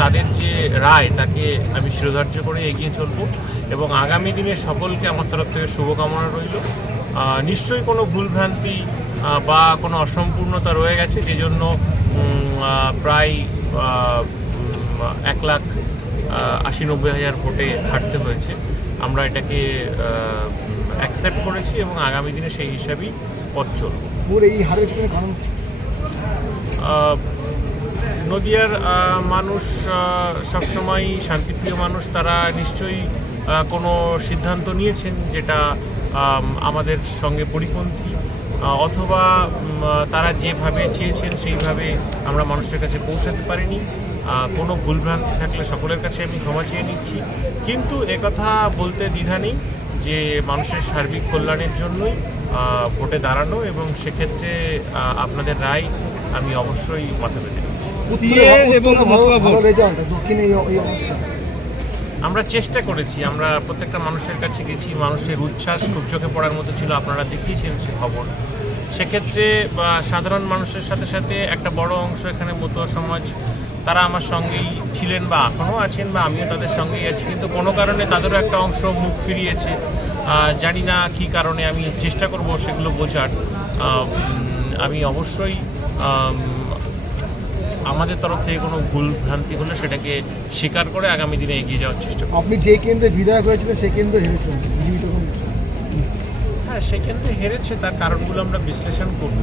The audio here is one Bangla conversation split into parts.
তাদের যে রায় তাকে আমি শিরোধার্য করে এগিয়ে চলব এবং আগামী দিনে সকলকে আমার তরফ থেকে শুভকামনা রইল। নিশ্চয়ই কোনো ভুলভ্রান্তি বা কোনো অসম্পূর্ণতা রয়ে গেছে, যে জন্য প্রায় 1,80,000-90,000 ভোটে হারতে হয়েছে। আমরা এটাকে অ্যাকসেপ্ট করেছি এবং আগামী দিনে সেই হিসাবেই পথ চলব। এই হারের পিছনে কারণ নদিয়ার মানুষ সবসময় শান্তিপ্রিয় মানুষ, তারা নিশ্চয়ই কোনো সিদ্ধান্ত নিয়েছেন যেটা আমাদের সঙ্গে পরিপন্থী, অথবা তারা যেভাবে চেয়েছেন সেইভাবে আমরা মানুষের কাছে পৌঁছাতে পারিনি। কোনো ভুলভ্রান্তি থাকলে সকলের কাছে আমি ক্ষমা চেয়ে নিচ্ছি, কিন্তু একথা বলতে দ্বিধা নেই যে মানুষের সার্বিক কল্যাণের জন্যই ভোটে দাঁড়ানো, এবং সেক্ষেত্রে আপনাদের রায় আমি অবশ্যই মাথা পেতে নিচ্ছি। আমরা চেষ্টা করেছি, আমরা প্রত্যেকটা মানুষের কাছে গেছি, মানুষের উচ্ছ্বাস খুব চোখে পড়ার মতো ছিল, আপনারা দেখিয়েছেন সে খবর। সেক্ষেত্রে সাধারণ মানুষের সাথে সাথে একটা বড় অংশ এখানে মতুয়া সমাজ, তারা আমার সঙ্গেই ছিলেন বা এখনও আছেন, বা আমিও তাদের সঙ্গেই আছি, কিন্তু কোনো কারণে তাদেরও একটা অংশ মুখ ফিরিয়েছে। জানি না কী কারণে, আমি চেষ্টা করব সেগুলো বোঝার। আমি অবশ্যই আমাদের তরফ থেকে কোনো ভুল ভ্রান্তি হলে সেটাকে স্বীকার করে আগামী দিনে এগিয়ে যাওয়ার চেষ্টা করব। আপনি যে কেন্দ্রে বিধায়ক হয়েছিলেন সেই কেন্দ্রে হেরেছেন, হ্যাঁ, সেই কেন্দ্রে হেরেছে, তার কারণগুলো আমরা বিশ্লেষণ করব।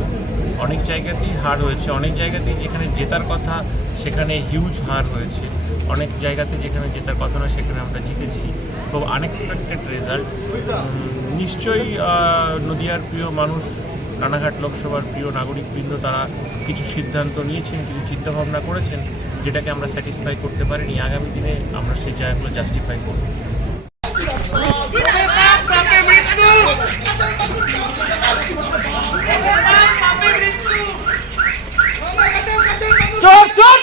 অনেক জায়গাতেই হার হয়েছে, অনেক জায়গাতেই যেখানে জেতার কথা সেখানে হিউজ হার হয়েছে, অনেক জায়গাতে যেখানে জেতার কথা না সেখানে আমরা জিতেছি। খুব আনএক্সপেক্টেড রেজাল্ট। নিশ্চয়ই নদিয়ার প্রিয় মানুষ, রানাঘাট লোকসভার প্রিয় নাগরিকবৃন্দ, তারা কিছু সিদ্ধান্ত নিয়েছেন, কিছু চিন্তাভাবনা করেছেন, যেটাকে আমরা স্যাটিসফাই করতে পারিনি। আগামী দিনে আমরা সেই জায়গাগুলো জাস্টিফাই করব। চোর চোর